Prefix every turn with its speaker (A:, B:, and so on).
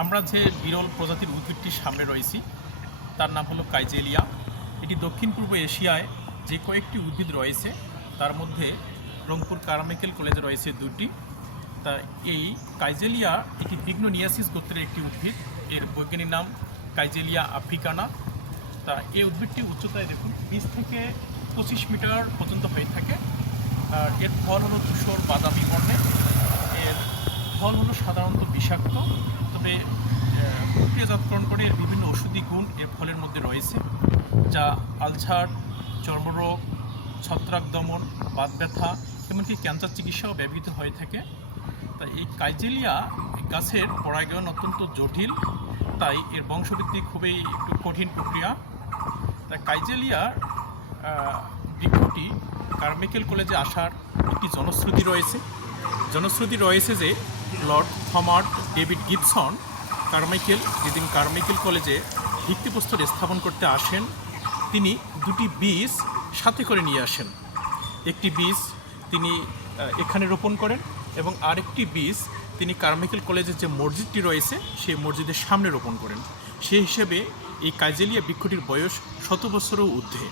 A: আমরা যে বিরল প্রজাতির উদ্ভিদটির সামনে রয়েছি, তার নাম হলো কাইজেলিয়া। এটি দক্ষিণ পূর্ব এশিয়ায় যে কয়েকটি উদ্ভিদ রয়েছে, তার মধ্যে রংপুর কারামেকেল কলেজে রয়েছে দুটি। তা এই কাইজেলিয়া একটি এটি বিঘ্ননিয়াসিস গোত্রের একটি উদ্ভিদ। এর বৈজ্ঞানিক নাম কাইজেলিয়া আফ্রিকানা। তা এই উদ্ভিদটি উচ্চতায় দেখুন, বিশ থেকে পঁচিশ মিটার পর্যন্ত হয়ে থাকে। আর এর ফল হলো ধূসর বাদামি বর্ণের। এর ফল হলো সাধারণত বিষাক্ত। তবে প্রক্রিয়াজাতকরণ করে বিভিন্ন ওষুধি গুণ এর ফলের মধ্যে রয়েছে যা আলসার চর্মরোগ ছত্রাক দমন বাত ব্যথা এমনকি ক্যান্সার চিকিৎসাও ব্যবহৃত হয়ে থাকে। তাই এই কাইজেলিয়া গাছের পরাগায়ন অত্যন্ত জটিল তাই এর বংশবৃদ্ধি খুবই একটু কঠিন প্রক্রিয়া। তাই কাইজেলিয়ার আহ, বৃক্ষটি কার্মিকেল কলেজে আসার একটি জনশ্রুতি রয়েছে। জনশ্রুতি রয়েছে যে lord Thomas David Gibson, Carmichael, যেদিন কার্মাইকেল কলেজে ভিত্তিপ্রস্তর স্থাপন করতে আসেন, তিনি দুটি বীজ সাথে করে নিয়ে আসেন। একটি বীজ তিনি এখানে রোপণ করেন এবং আরেকটি বীজ তিনি কার্মিকেল কলেজের যে মসজিদটি রয়েছে, সেই মসজিদের সামনে রোপণ করেন। সেই হিসেবে এই কাইজেলিয়া বৃক্ষটির বয়স শত বছরও ঊর্ধ্বে।